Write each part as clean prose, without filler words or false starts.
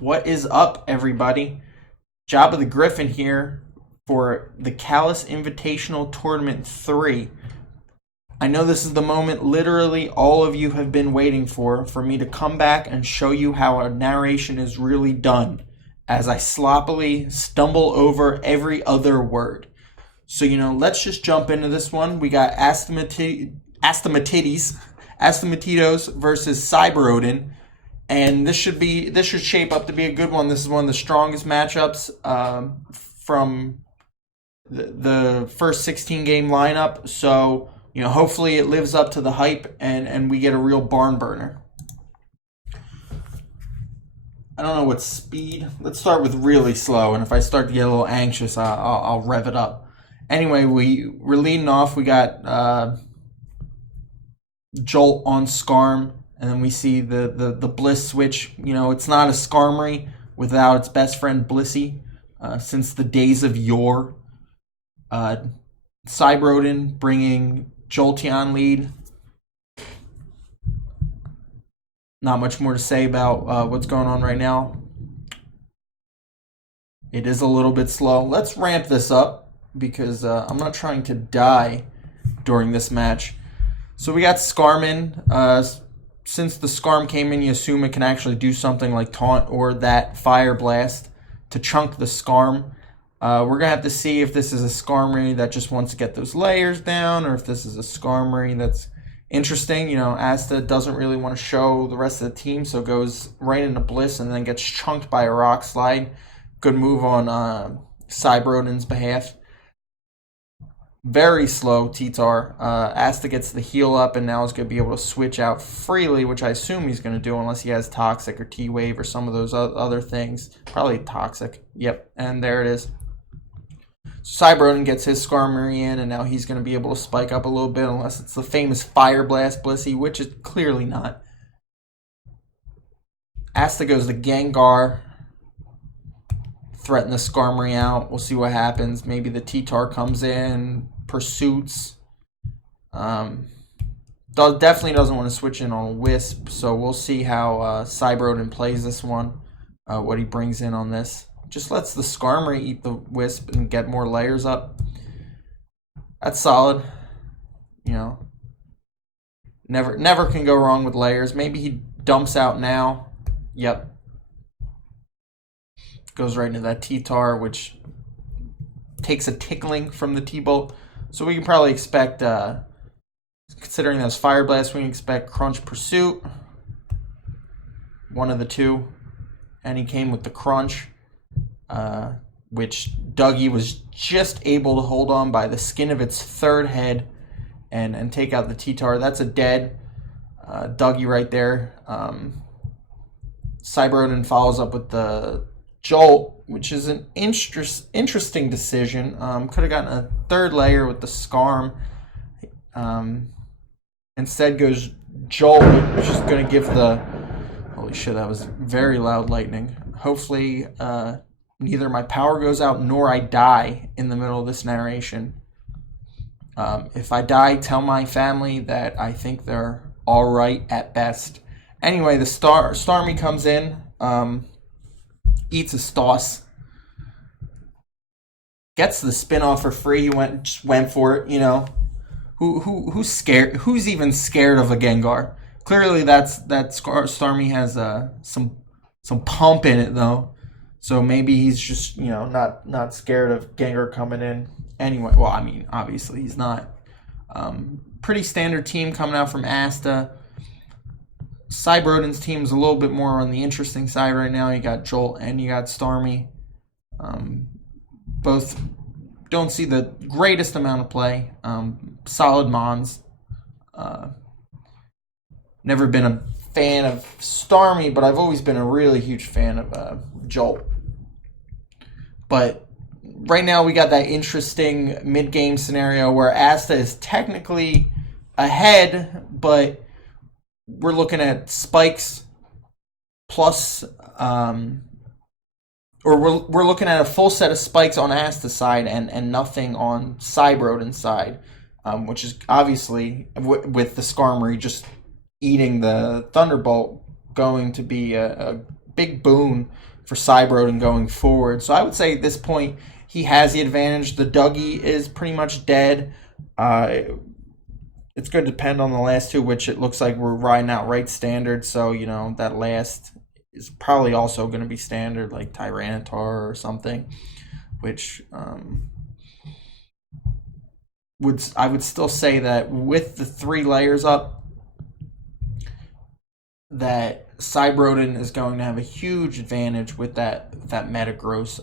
What is up, everybody? Jabba the Griffin here for the CALLOUS Invitational Tournament 3. I know this is the moment literally all of you have been waiting for me to come back and show you how a narration is really done as I sloppily stumble over every other word. So, let's just jump into this one. We got Astamatitos versus CyberOdin. And this should shape up to be a good one. This is one of the strongest matchups from the first 16 game lineup. So, hopefully it lives up to the hype and we get a real barn burner. I don't know what speed. Let's start with really slow. And if I start to get a little anxious, I'll rev it up. Anyway, we're leading off. We got Jolt on Skarm. And then we see the Bliss switch. It's not a Skarmory without its best friend Blissey since the days of yore. CyberOdin bringing Jolteon lead. Not much more to say about what's going on right now. It is a little bit slow. Let's ramp this up because I'm not trying to die during this match. So we got Skarman. Since the Skarm came in, you assume it can actually do something like Taunt or that Fire Blast to chunk the Skarm. We're going to have to see if this is a Skarmory that just wants to get those layers down or if this is a Skarmory that's interesting. Asta doesn't really want to show the rest of the team, so goes right into Bliss and then gets chunked by a Rock Slide. Good move on CyberOdin's behalf. Very slow T-Tar. Asta gets the heal up and now is going to be able to switch out freely, which I assume he's going to do unless he has Toxic or T-Wave or some of those other things. Probably Toxic. Yep, and there it is. CyberOdin gets his Skarmory in and now he's going to be able to spike up a little bit unless it's the famous Fire Blast Blissey, which is clearly not. Asta goes to Gengar. Threaten the Skarmory out. We'll see what happens. Maybe the T-Tar comes in, pursuits. Definitely doesn't want to switch in on Wisp, so we'll see how CyberOdin plays this one, what he brings in on this. Just lets the Skarmory eat the Wisp and get more layers up. That's solid. Never can go wrong with layers. Maybe he dumps out now. Yep. Goes right into that T-Tar, which takes a tickling from the T-Bolt. So we can probably expect, considering those Fire Blasts, we can expect Crunch Pursuit. One of the two. And he came with the Crunch, which Dougie was just able to hold on by the skin of its third head and take out the T-Tar. That's a dead Dougie right there. CyberOdin follows up with the Jolt, which is an interesting decision. Could have gotten a third layer with the Skarm. Instead goes Jolt, which is going to give the... Holy shit, that was very loud lightning. Hopefully, neither my power goes out nor I die in the middle of this narration. If I die, tell my family that I think they're alright at best. Anyway, the Starmie comes in. Eats a Stoss. Gets the spin off for free. He just went for it. Who's scared? Who's even scared of a Gengar? Clearly, that Starmie has some pump in it though. So maybe he's just not scared of Gengar coming in. Anyway, well, I mean, obviously he's not. Pretty standard team coming out from Asta. CyberOdin's team is a little bit more on the interesting side right now. You got Jolt and you got Starmie. Both don't see the greatest amount of play. Solid Mons. Never been a fan of Starmie, but I've always been a really huge fan of Jolt. But right now we got that interesting mid-game scenario where Asta is technically ahead, but we're looking at spikes plus, or we're looking at a full set of spikes on Asta's side and nothing on CyberOdin's side, which is obviously, with the Skarmory just eating the Thunderbolt, going to be a big boon for CyberOdin going forward. So I would say at this point he has the advantage. The Dougie is pretty much dead. It's going to depend on the last two, which it looks like we're riding out right standard. So, you know, that last is probably also going to be standard, like Tyranitar or something, which I would still say that with the 3 layers up, that CyberOdin is going to have a huge advantage with that Metagross.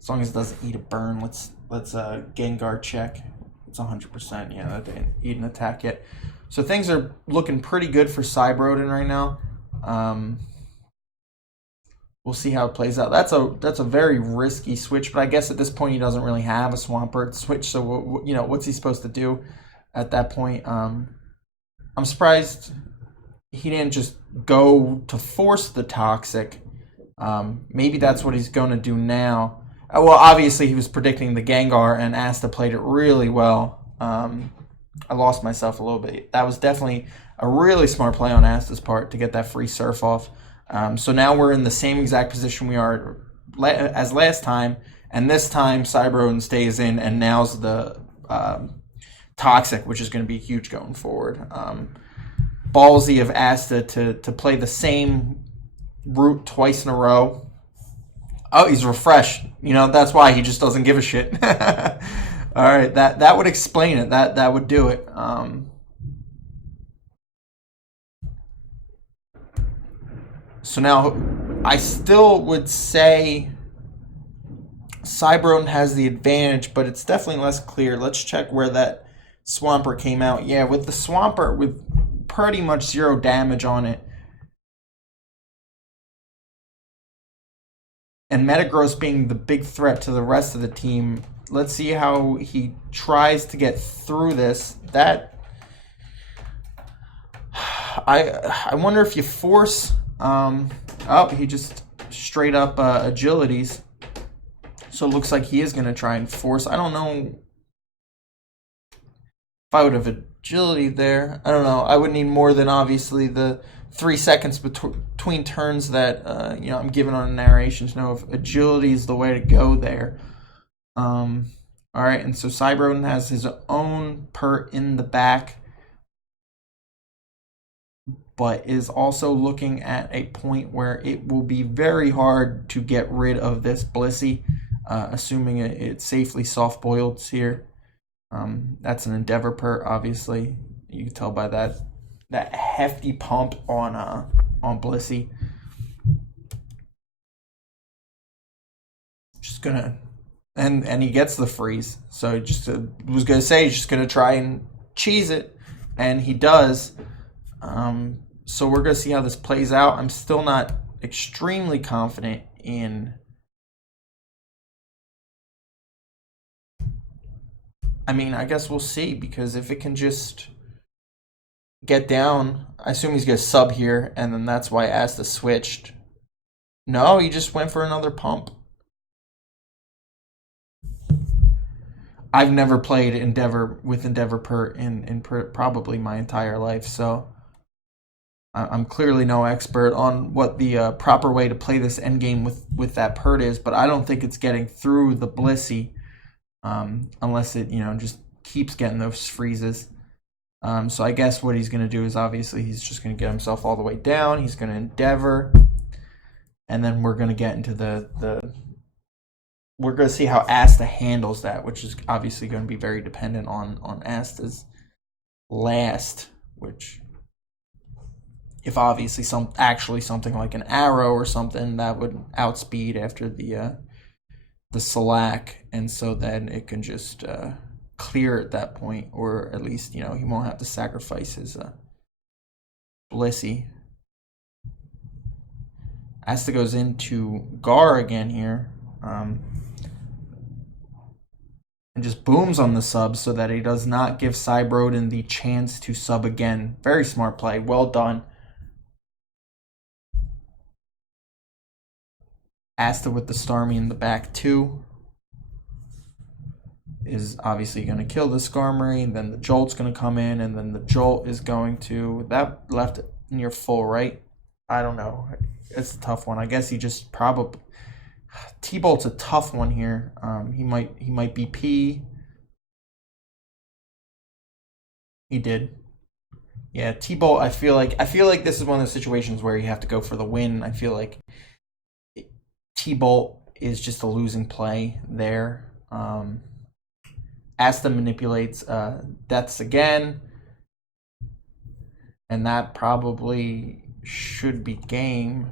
As long as it doesn't eat a burn, let's Gengar check. It's 100%. Yeah, that didn't eat an attack yet. So things are looking pretty good for CyberOdin right now. We'll see how it plays out. That's a very risky switch, but I guess at this point he doesn't really have a Swampert switch. So you know, what's he supposed to do at that point? I'm surprised he didn't just go to force the Toxic. Maybe that's what he's going to do now. Well, obviously he was predicting the Gengar, and Asta played it really well. I lost myself a little bit. That was definitely a really smart play on Asta's part to get that free Surf off. So now we're in the same exact position we are as last time, and this time CyberOdin stays in, and now's the Toxic, which is going to be huge going forward. Ballsy of Asta to play the same route twice in a row. Oh, he's refreshed. You know, that's why he just doesn't give a shit. All right, that would explain it. That would do it. So now, I still would say CyberOdin has the advantage, but it's definitely less clear. Let's check where that Swampert came out. Yeah, with the Swampert with pretty much 0 damage on it, and Metagross being the big threat to the rest of the team. Let's see how he tries to get through this. I wonder if you force. Oh, he just straight up agilities. So it looks like he is going to try and force. I don't know if I would have agility there. I don't know. I would need more than obviously the 3 seconds between turns that I'm given on a narration to know if agility is the way to go there. All right, and so CyberOdin has his own pert in the back, but is also looking at a point where it will be very hard to get rid of this Blissey, assuming it's safely soft-boiled here. That's an Endeavor pert, obviously. You can tell by that hefty pump on Blissey. Just gonna, and he gets the freeze. So just was gonna say he's just gonna try and cheese it, and he does. So we're gonna see how this plays out. I'm still not extremely confident in. I mean, I guess we'll see, because if it can just get down, I assume he's going to sub here, and then that's why Asta switched. No, he just went for another pump. I've never played Endeavor with Endeavor pert in probably my entire life, so I'm clearly no expert on what the proper way to play this endgame with that pert is, but I don't think it's getting through the Blissey unless it just keeps getting those freezes. So I guess what he's going to do is obviously he's just going to get himself all the way down. He's going to Endeavor, and then we're going to get into we're going to see how Asta handles that, which is obviously going to be very dependent on Asta's last, which, if obviously something like an arrow or something, that would outspeed after the Slack, and so then it can just clear at that point, or at least he won't have to sacrifice his Blissey. Asta goes into Gar again here, and just booms on the sub so that he does not give CyberOdin the chance to sub again. Very smart play, well done. Asta with the Starmie in the back too is obviously going to kill the Skarmory, and then the Jolt's going to come in, and then the Jolt is going to, that left near full, right? I don't know. it's a tough one. I guess he just probably T-Bolt's a tough one here. He might be P. He did. Yeah, T-Bolt. I feel like this is one of those situations where you have to go for the win. I feel like T-Bolt is just a losing play there. Asta manipulates deaths again, and that probably should be game,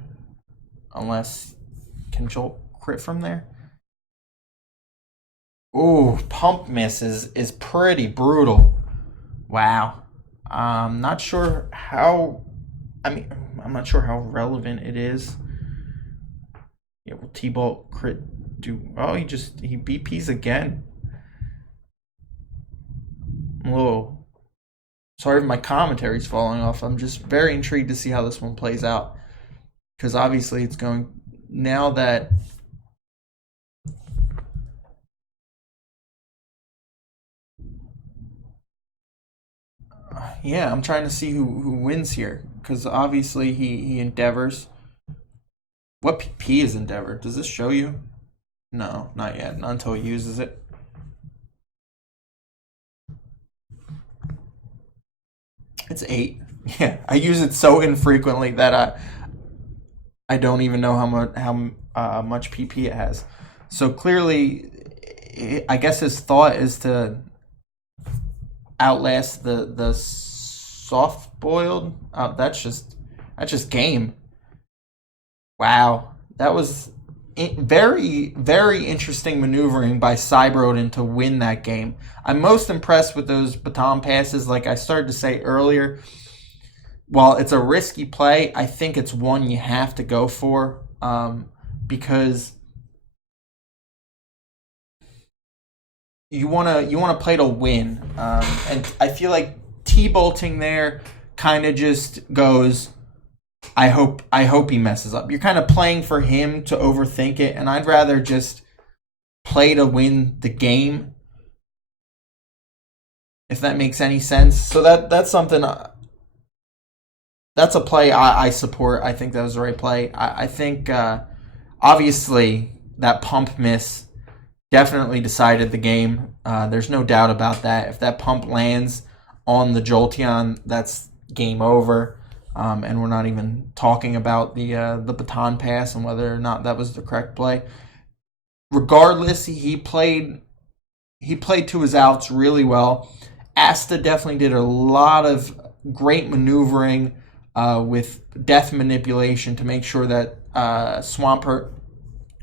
unless can Jolt crit from there. Ooh, pump miss is pretty brutal. Wow. I'm not sure how. I'm not sure how relevant it is. Yeah, will T-Bolt crit do? Oh, he BPs again. I'm a little sorry if my commentary's falling off. I'm just very intrigued to see how this one plays out, because obviously it's going now that. Yeah, I'm trying to see who wins here, because obviously he endeavors. What PP is endeavor? Does this show you? No, not yet. Not until he uses it. It's 8. Yeah, I use it so infrequently that I don't even know much PP it has. So clearly, I guess his thought is to outlast the soft boiled. That's just game. Wow, that was very, very interesting maneuvering by CyberOdin to win that game. I'm most impressed with those baton passes. Like I started to say earlier, while it's a risky play, I think it's one you have to go for, because you wanna play to win, and I feel like T-bolting there kind of just goes. I hope he messes up. You're kind of playing for him to overthink it, and I'd rather just play to win the game, if that makes any sense. So that's something. That's a play I support. I think that was the right play. I think obviously that pump miss definitely decided the game. There's no doubt about that. If that pump lands on the Jolteon, that's game over. And we're not even talking about the baton pass and whether or not that was the correct play. Regardless, he played to his outs really well. Asta definitely did a lot of great maneuvering with death manipulation to make sure that Swampert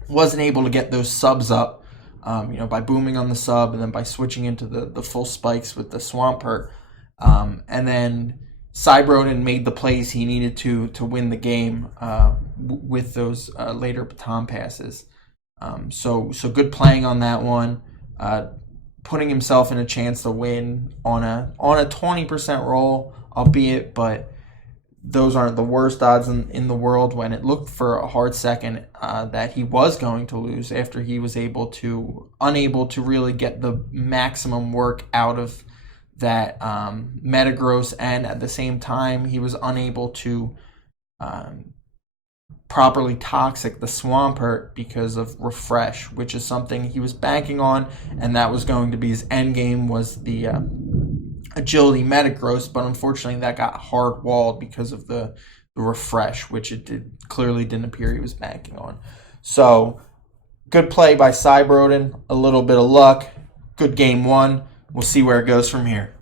wasn't able to get those subs up. By booming on the sub and then by switching into the full spikes with the Swampert, and then CyberOdin made the plays he needed to win the game with those later baton passes. So good playing on that one, putting himself in a chance to win on a 20% roll, albeit, but those aren't the worst odds in the world, when it looked for a hard second that he was going to lose after he was unable to really get the maximum work out of that Metagross, and at the same time he was unable to properly toxic the Swampert because of Refresh, which is something he was banking on, and that was going to be his end game, was the Agility Metagross, but unfortunately that got hard walled because of the Refresh, which clearly didn't appear he was banking on. So good play by CyberOdin, a little bit of luck, good game one. We'll see where it goes from here.